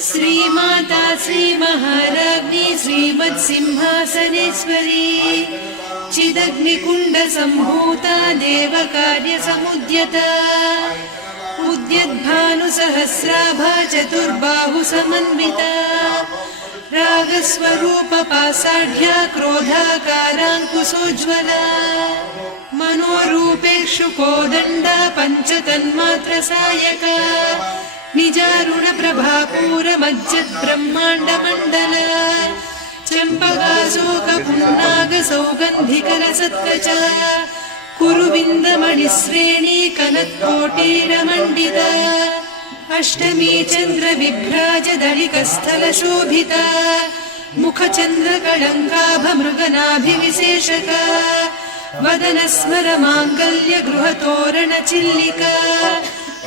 श्रीमाता श्री महाराज्ञी श्रीमत्सिंहासनेश्वरी चिदग्निकुंड संभूता देवकार्य समुद्यता उद्यद्भानुसहस्राभा चतुर्बाहु समन्विता रागस्वरूप पासाढ्या क्रोधाकाराङ्कुशोज्ज्वला मनोरूपेक्षु कोदण्डा पञ्चतन्मात्र सायका निजारुण प्रभापूर मज्जत् ब्रह्माण्ड मण्डल चम्पकाशोक पुन्नाग सौगन्धिकर सत्कचा कुरुविन्दमणिश्रेणी कनत्कोटीरमण्डिता अष्टमी चन्द्र विभ्राज दलिकस्थल शोभिता मुखचन्द्र कलङ्काभ मृगनाभिविशेषका वदन स्मर माङ्गल्य गृहतोरण चिल्लिका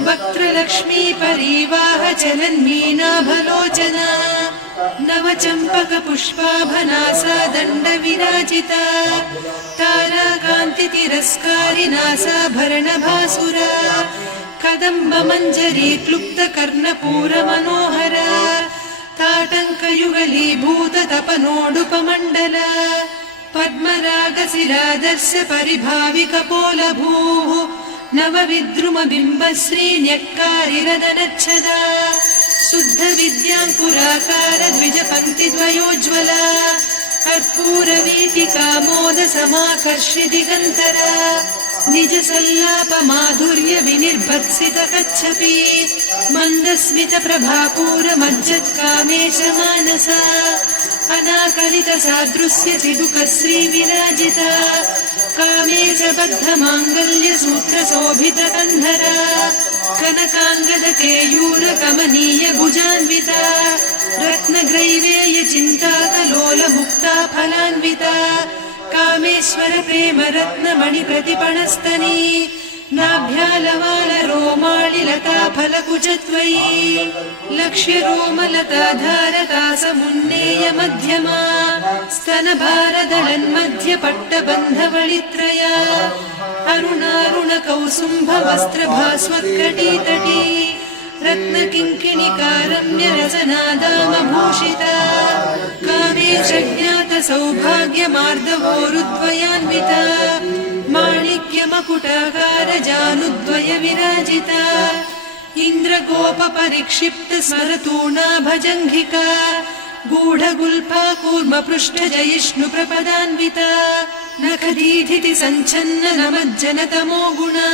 वक्त्रलक्ष्मी परिवाह चलन्मीनाभलोचना नवचम्पक पुष्पाभनासा दण्ड विराजिता ताराकान्ति तिरस्कारिनासाभरण भासुरा कदम्ब मञ्जरी क्लुप्त कर्णपूर मनोहर ताटङ्कयुगलीभूत तपनोडुपमण्डल पद्मरागशिरादर्श परिभाविकपोलभूः नवविद्रुम बिम्बश्री न्यक्कारिरदनच्छदा शुद्ध विद्याङ्कुराकार द्विजपङ्क्तिद्वयोज्ज्वला कर्पूरवीटिका मोद समाकर्षि दिगन्तरा निज सल्लाप माधुर्य विनिर्भत्सित कच्छपि मन्दस्मित प्रभापूर मज्जत् कामेश मानसा अनाकलित सादृश्य चिदुक श्री विराजिता कामेश बद्ध माङ्गल्य सूत्र शोभित कन्धरा कनकाङ्गद केयूर कमनीय भुजान्विता रत्नग्रैवेय चिन्ताकलोल मुक्ता फलान्विता कामेश्वर प्रेम रत्न मणि प्रतिपणस्तनी नाभ्यालवाल रोमाळि लता फलकुचत्वयी लक्ष्य रोमलता धारका समुन्नेय मध्यमा स्तन भारदलन्मध्य पट्टबन्धवळित्रया अरुणारुण कौसुम्भ वस्त्र भास्वत्कटीतटी रत्न किङ्किणिकारम्य रसनादामभूषिता कामेश ज्ञात सौभाग्य मार्दवोरुद्वयान्विता माणिक्य मकुटाकार जानुद्वय विराजिता इन्द्रगोप परिक्षिप्त स्मरतूणा भजङ्घिका गूढगुल्फा कूर्म पृष्ठ जयिष्णु प्रपदान्विता नखदीधिति सञ्छन्न नमज्जन तमो गुणा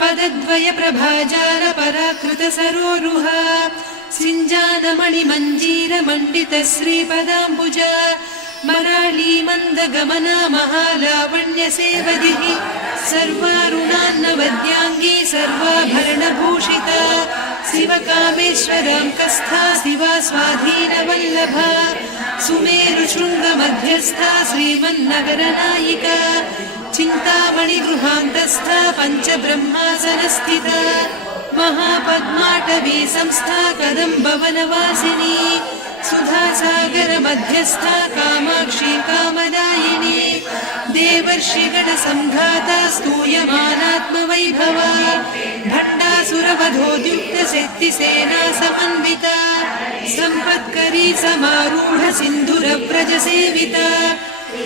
पदद्वय प्रभाजाल पराकृत सरोरुहा सिञ्जानमणि मञ्जीर मण्डित श्रीपदाम्बुजा मराळी मन्द गमना महालावण्य सेवदिः सर्वारुणान्नवद्याङ्गी सर्वाभरणभूषिता शिवकामेश्वराङ्कस्था शिवा स्वाधीनवल्लभा सुमेरुशृङ्ग मध्यस्था श्रीमन्नगरनायिका चिन्तामणि गृहान्तस्था पञ्चब्रह्मासनस्थिता महापद्माटवी संस्था कदम्बवनवासिनी सुधासागर मध्यस्था कामाक्षी कामदायिनी देवर्षिगण संघाता स्तूयमानात्मवैभवा भट्टासुरवधोद्युक्त शक्तिसेना समन्विता सम्पत्करी समारूढ सिन्धुरव्रज सेविता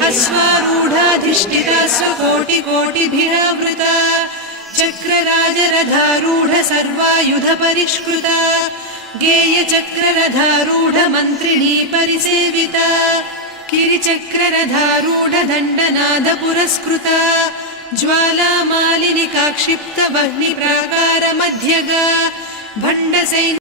अश्वारूढाधिष्ठिता स्वकोटिकोटिभिरावृता चक्रराजरथारूढ सर्वायुध परिष्कृता गेयचक्ररथारूढ मन्त्रिणी परिसेविता किरिचक्ररथारूढ दण्डनाद पुरस्कृता ज्वालामालिनिका क्षिप्त वह्नि प्राकार मध्यगा भण्डसैन्य